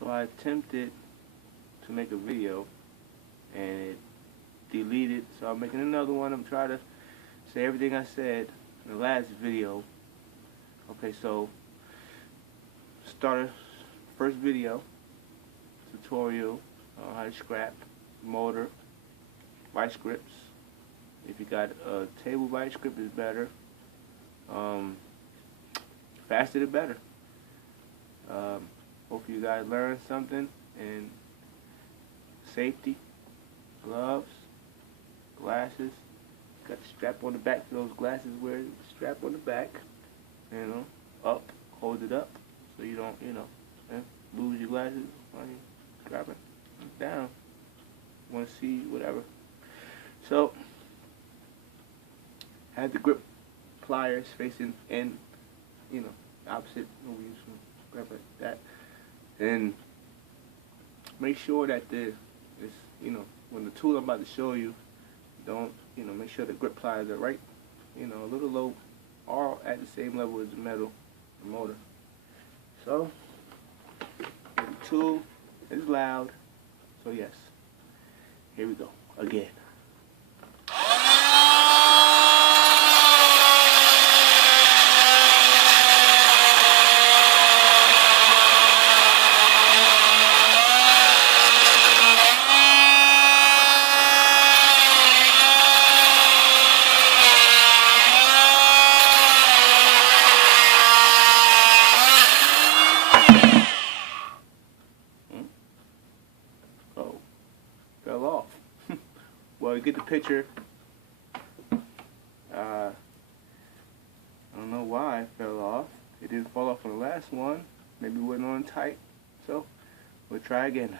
So I attempted to make a video and it deleted, so I'm making another one. I'm trying to say everything I said in the last video. Okay, so start a first video tutorial on how to scrap motor vice grips. If you got a table vice grip, is better. Faster the better. Hope you guys learned something. And safety, gloves, glasses. Got the strap on the back for those glasses. Wear the strap on the back. You know, up, hold it up, so you don't, lose your glasses while you strap it down. Want to see whatever. So, have the grip pliers facing in, opposite. We use some grab like that, and make sure that when the tool I'm about to show you, make sure the grip pliers are right, a little low, or at the same level as the metal, the motor. So, the tool is loud. So yes, here we go again. Oh, fell off. Well, you get the picture. I don't know why it fell off. It didn't fall off on the last one. Maybe it wasn't on tight. So, we'll try again.